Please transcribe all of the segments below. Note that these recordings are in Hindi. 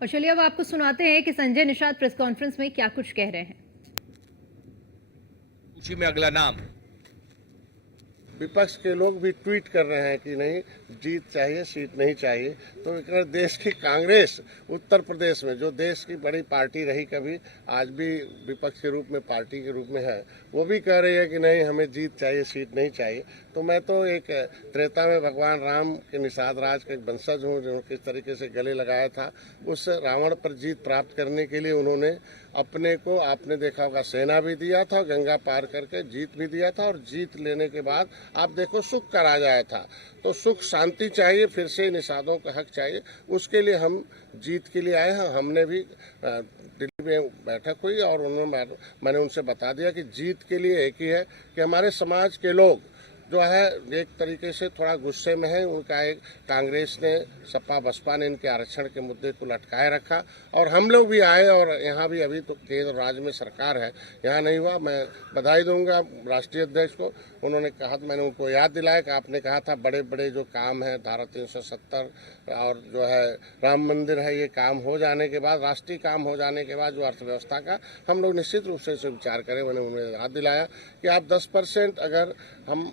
और चलिए अब आपको सुनाते हैं कि संजय निषाद प्रेस कॉन्फ्रेंस में क्या कुछ कह रहे हैं। सूची में अगला नाम। विपक्ष के लोग भी ट्वीट कर रहे हैं कि नहीं जीत चाहिए, सीट नहीं चाहिए। तो अगर देश की कांग्रेस उत्तर प्रदेश में, जो देश की बड़ी पार्टी रही कभी, आज भी विपक्ष के रूप में, पार्टी के रूप में है, वो भी कह रही है कि नहीं हमें जीत चाहिए, सीट नहीं चाहिए। तो मैं तो एक त्रेता में भगवान राम के निषाद राज के एक वंशज हूँ, जो किस तरीके से गले लगाया था। उस रावण पर जीत प्राप्त करने के लिए उन्होंने अपने को, आपने देखा होगा, सेना भी दिया था, गंगा पार करके जीत भी दिया था, और जीत लेने के बाद आप देखो सुख का राज आया था। तो सुख शांति चाहिए, फिर से निषादों का हक चाहिए, उसके लिए हम जीत के लिए आए हैं। हमने भी दिल्ली में बैठक हुई और मैंने उनसे बता दिया कि जीत के लिए एक ही है कि हमारे समाज के लोग जो है एक तरीके से थोड़ा गुस्से में है। उनका एक कांग्रेस ने, सपा बसपा ने इनके आरक्षण के मुद्दे को लटकाए रखा, और हम लोग भी आए, और यहाँ भी अभी तो केंद्र राज्य में सरकार है, यहाँ नहीं हुआ। मैं बधाई दूंगा राष्ट्रीय अध्यक्ष को। उन्होंने कहा, मैंने उनको याद दिलाया कि आपने कहा था बड़े बड़े जो काम है, धारा 370 और जो है राम मंदिर है, ये काम हो जाने के बाद, राष्ट्रीय काम हो जाने के बाद जो अर्थव्यवस्था का, हम लोग निश्चित रूप से इसे विचार करें। मैंने उन्हें याद दिलाया कि आप 10% अगर हम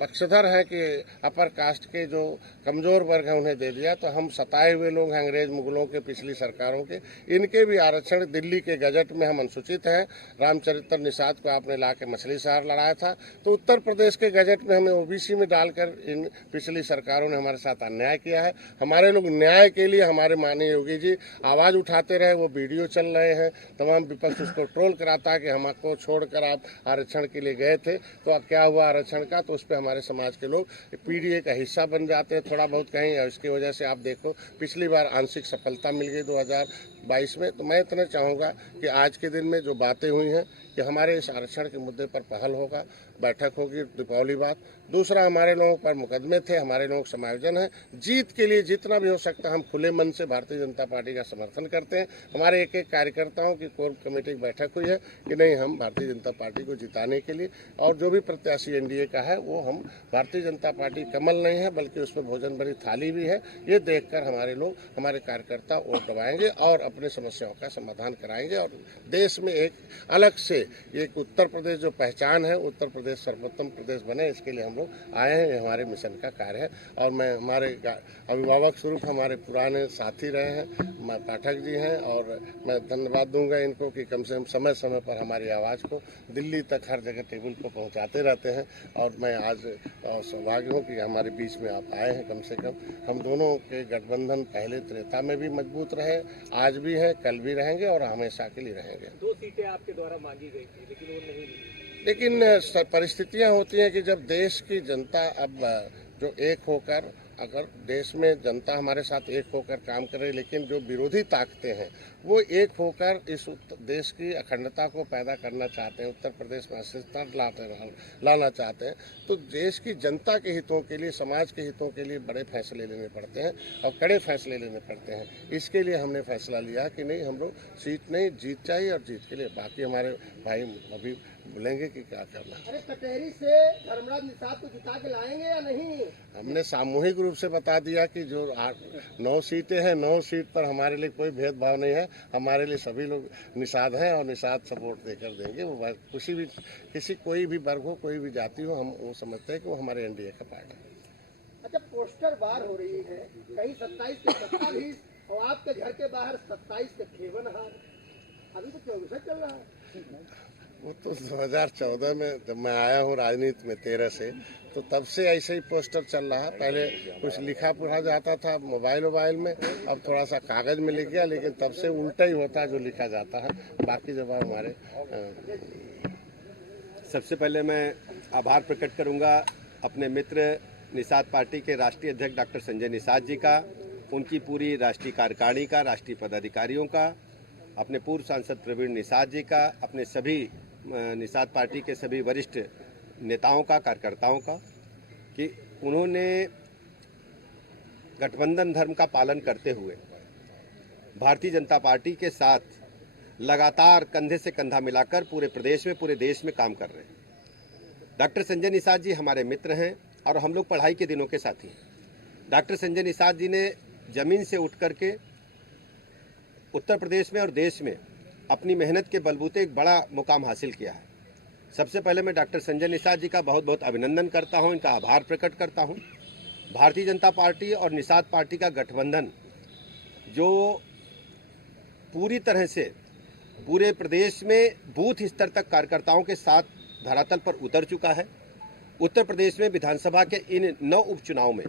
पक्षधर हैं कि अपर कास्ट के जो कमज़ोर वर्ग हैं उन्हें दे दिया, तो हम सताए हुए लोग हैं अंग्रेज मुगलों के, पिछली सरकारों के, इनके भी आरक्षण दिल्ली के गजट में हम अनुसूचित हैं। रामचरित्र निषाद को आपने ला के मछली शहर लड़ाया था, तो उत्तर प्रदेश के गजट में हमें ओबीसी में डालकर इन पिछली सरकारों ने हमारे साथ अन्याय किया है। हमारे लोग न्याय के लिए, हमारे माननीय योगी जी आवाज़ उठाते रहे, वो वीडियो चल रहे हैं, तमाम विपक्ष उसको ट्रोल कराता है कि हमको छोड़कर आप आरक्षण के लिए गए थे, तो अब क्या हुआ आरक्षण का। तो उस पर हमारे समाज के लोग पीडीए का हिस्सा बन जाते हैं थोड़ा बहुत कहीं, और इसकी वजह से आप देखो पिछली बार आंशिक सफलता मिल गई 2022 में। तो मैं इतना चाहूँगा कि आज के दिन में जो बातें हुई हैं कि हमारे इस आरक्षण के मुद्दे पर पहल होगा, बैठक होगी दीपावली बाद। दूसरा, हमारे लोगों पर मुकदमे थे, हमारे लोग समायोजन है। जीत के लिए जितना भी हो सकता है हम खुले मन से भारतीय जनता पार्टी का समर्थन करते हैं। हमारे एक एक कार्यकर्ताओं की कोर कमेटी की बैठक हुई है कि नहीं हम भारतीय जनता पार्टी को जिताने के लिए, और जो भी प्रत्याशी एनडीए का है वो हम, भारतीय जनता पार्टी कमल नहीं है बल्कि उसमें भोजन भरी थाली भी है, ये देखकर हमारे लोग, हमारे कार्यकर्ता वोट दबाएंगे और अपने समस्याओं का समाधान कराएंगे। और देश में एक अलग से एक उत्तर प्रदेश जो पहचान है, उत्तर प्रदेश सर्वोत्तम प्रदेश बने, इसके लिए हम लोग आए हैं। ये हमारे मिशन का कार्य है। और मैं, हमारे अभिभावक स्वरूप हमारे पुराने साथी रहे हैं पाठक जी हैं, और मैं धन्यवाद दूंगा इनको कि कम से कम समय समय पर हमारी आवाज़ को दिल्ली तक हर जगह टेबल पर पहुंचाते रहते हैं। और मैं आज सौभाग्य हूँ कि हमारे बीच में आप आए हैं। कम से कम हम दोनों के गठबंधन पहले त्रेता में भी मजबूत रहे, आज भी है, कल भी रहेंगे और हमेशा के लिए रहेंगे। 2 सीटें आपके द्वारा मांगी गई थी लेकिन वो नहीं मिली। लेकिन परिस्थितियां होती हैं कि जब देश की जनता अब जो एक होकर, अगर देश में जनता हमारे साथ एक होकर काम करे, लेकिन जो विरोधी ताकतें हैं वो एक होकर इस देश की अखंडता को पैदा करना चाहते हैं, उत्तर प्रदेश में अस्थिरता लाना चाहते हैं, तो देश की जनता के हितों के लिए, समाज के हितों के लिए बड़े फैसले लेने पड़ते हैं और कड़े फैसले लेने पड़ते हैं। इसके लिए हमने फैसला लिया कि नहीं, हम लोग सीट नहीं, जीत चाहिए, और जीत के लिए बाकी हमारे भाई अभी बोलेंगे कि क्या करना। अरे कटहरी से धर्मराज निषाद को जिता के लाएंगे या नहीं? हमने सामूहिक रूप से बता दिया कि जो 9 सीटें हैं, 9 सीट पर हमारे लिए कोई भेदभाव नहीं है। हमारे लिए सभी लोग निषाद हैं और निषाद सपोर्ट देकर देंगे। वो किसी कोई भी वर्ग हो, कोई भी जाति हो, हम वो समझते हैं कि वो हमारे एनडीए का पार्ट है। अच्छा, पोस्टर बार हो रही है, कहीं 27 के सत्ताधीश और आपके घर के बाहर 27 के खेवनहार, अभी तो 24 चल रहा है। वो तो 2014 में जब मैं आया हूँ राजनीति में 13 से, तो तब से ऐसे ही पोस्टर चल रहा है। पहले कुछ लिखा पढ़ा जाता था मोबाइल में, अब थोड़ा सा कागज़ में लिख गया, लेकिन तब से उल्टा ही होता है जो लिखा जाता है। बाकी जब हमारे सबसे पहले मैं आभार प्रकट करूंगा अपने मित्र निषाद पार्टी के राष्ट्रीय अध्यक्ष डॉक्टर संजय निषाद जी का, उनकी पूरी राष्ट्रीय कार्यकारिणी का, राष्ट्रीय पदाधिकारियों का, अपने पूर्व सांसद प्रवीण निषाद जी का, अपने सभी निषाद पार्टी के सभी वरिष्ठ नेताओं का, कार्यकर्ताओं का, कि उन्होंने गठबंधन धर्म का पालन करते हुए भारतीय जनता पार्टी के साथ लगातार कंधे से कंधा मिलाकर पूरे प्रदेश में, पूरे देश में काम कर रहे हैं। डॉक्टर संजय निषाद जी हमारे मित्र हैं और हम लोग पढ़ाई के दिनों के साथी हैं। डॉक्टर संजय निषाद जी ने जमीन से उठ करके उत्तर प्रदेश में और देश में अपनी मेहनत के बलबूते एक बड़ा मुकाम हासिल किया है। सबसे पहले मैं डॉक्टर संजय निषाद जी का बहुत बहुत अभिनंदन करता हूं, इनका आभार प्रकट करता हूं। भारतीय जनता पार्टी और निषाद पार्टी का गठबंधन जो पूरी तरह से पूरे प्रदेश में बूथ स्तर तक कार्यकर्ताओं के साथ धरातल पर उतर चुका है। उत्तर प्रदेश में विधानसभा के इन 9 उपचुनाव में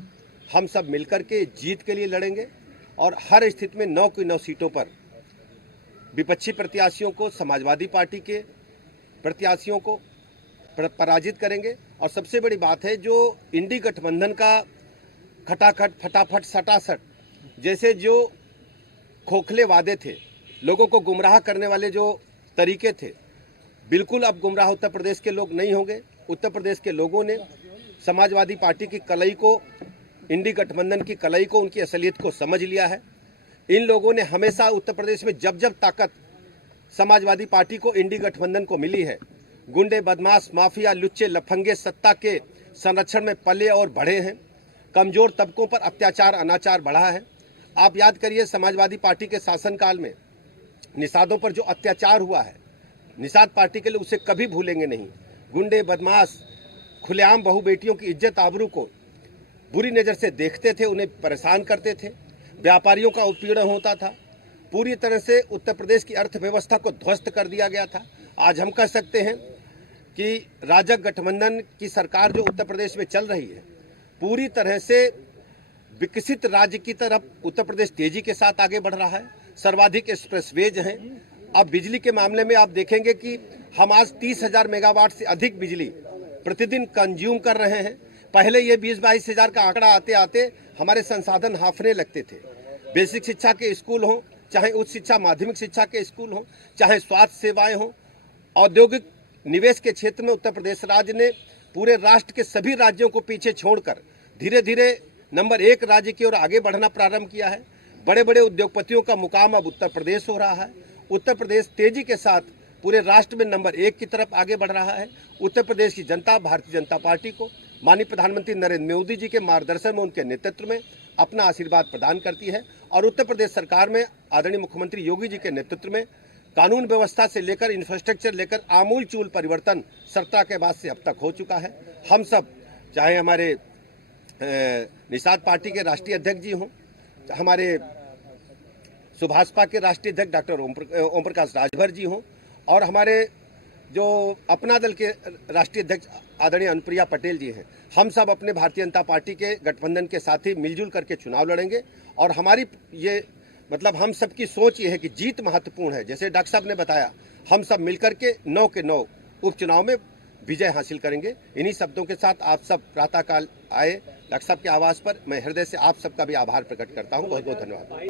हम सब मिलकर के जीत के लिए लड़ेंगे और हर स्थिति में 9 की 9 सीटों पर विपक्षी प्रत्याशियों को, समाजवादी पार्टी के प्रत्याशियों को पराजित करेंगे। और सबसे बड़ी बात है, जो इंडी गठबंधन का खटाखट, फटाफट, सटासट जैसे जो खोखले वादे थे, लोगों को गुमराह करने वाले जो तरीके थे, बिल्कुल अब गुमराह उत्तर प्रदेश के लोग नहीं होंगे। उत्तर प्रदेश के लोगों ने समाजवादी पार्टी की कलई को, इंडी गठबंधन की कलई को, उनकी असलियत को समझ लिया है। इन लोगों ने हमेशा उत्तर प्रदेश में जब जब ताकत समाजवादी पार्टी को, इंडी गठबंधन को मिली है, गुंडे, बदमाश, माफिया, लुच्चे, लफंगे सत्ता के संरक्षण में पले और बढ़े हैं। कमजोर तबकों पर अत्याचार, अनाचार बढ़ा है। आप याद करिए, समाजवादी पार्टी के शासनकाल में निषादों पर जो अत्याचार हुआ है, निषाद पार्टी के लोग उसे कभी भूलेंगे नहीं। गुंडे, बदमाश खुलेआम बहू बेटियों की इज्जत आबरू को बुरी नज़र से देखते थे, उन्हें परेशान करते थे, व्यापारियों का उत्पीड़न होता था। पूरी तरह से उत्तर प्रदेश की अर्थव्यवस्था को ध्वस्त कर दिया गया था। आज हम कह सकते हैं कि राजग गठबंधन की सरकार जो उत्तर प्रदेश में चल रही है, पूरी तरह से विकसित राज्य की तरफ उत्तर प्रदेश तेजी के साथ आगे बढ़ रहा है। सर्वाधिक एक्सप्रेसवेज हैं। अब बिजली के मामले में आप देखेंगे कि हम आज 30,000 मेगावाट से अधिक बिजली प्रतिदिन कंज्यूम कर रहे हैं। पहले ये 20-22 हज़ार का आंकड़ा आते आते हमारे संसाधन हाफने लगते थे। बेसिक शिक्षा के स्कूल हों, चाहे उच्च शिक्षा माध्यमिक शिक्षा के स्कूल हों, चाहे स्वास्थ्य सेवाएं हों, औद्योगिक निवेश के क्षेत्र में उत्तर प्रदेश राज्य ने पूरे राष्ट्र के सभी राज्यों को पीछे छोड़कर धीरे धीरे नंबर 1 राज्य की ओर आगे बढ़ना प्रारंभ किया है। बड़े बड़े उद्योगपतियों का मुकाम अब उत्तर प्रदेश हो रहा है। उत्तर प्रदेश तेजी के साथ पूरे राष्ट्र में नंबर 1 की तरफ आगे बढ़ रहा है। उत्तर प्रदेश की जनता भारतीय जनता पार्टी को माननीय प्रधानमंत्री नरेंद्र मोदी जी के मार्गदर्शन में, उनके नेतृत्व में अपना आशीर्वाद प्रदान करती है। और उत्तर प्रदेश सरकार में आदरणीय मुख्यमंत्री योगी जी के नेतृत्व में कानून व्यवस्था से लेकर इंफ्रास्ट्रक्चर लेकर आमूल चूल परिवर्तन सत्ता के बाद से अब तक हो चुका है। हम सब, चाहे हमारे निषाद पार्टी के राष्ट्रीय अध्यक्ष जी हों, हमारे सुभाषपा के राष्ट्रीय अध्यक्ष डॉक्टर ओम प्रकाश राजभर जी हों, और हमारे जो अपना दल के राष्ट्रीय अध्यक्ष आदरणीय अनुप्रिया पटेल जी हैं, हम सब अपने भारतीय जनता पार्टी के गठबंधन के साथी मिलजुल करके चुनाव लड़ेंगे। और हमारी ये हम सबकी सोच ये है कि जीत महत्वपूर्ण है। जैसे डॉक्टर साहब ने बताया, हम सब मिलकर के 9 के 9 उपचुनाव में विजय हासिल करेंगे। इन्हीं शब्दों के साथ आप सब प्रातःकाल आए डॉक्टर साहब के आवास पर, मैं हृदय से आप सबका भी आभार प्रकट करता हूँ। बहुत बहुत धन्यवाद।